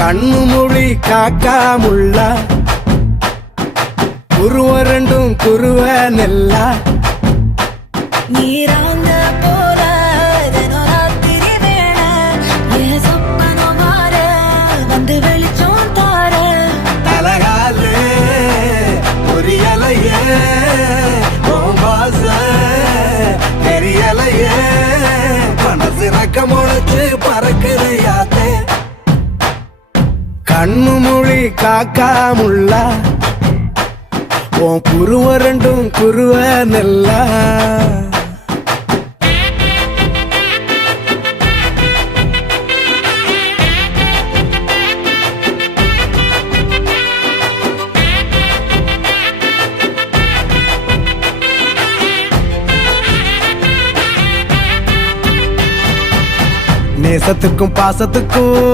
கண்ணு மொழி காக்காமுள்ள குருவ ரெண்டும் குருவ நெல்லா நீராங்க போல தினராத்திரி வேண என் சொப்பனம் மாற வந்து வெளிச்சம் தார தலகாலே பொரியலையே ஓம்பாச தெரியலையே மனசு ரக்க முளைச்சு பறக்குறையாத்தே கண்ணு மொழி காக்காமுள்ள உன் குருவ ரெண்டும் குருவ நெல்லா நேசத்துக்கும் பாசத்துக்கும்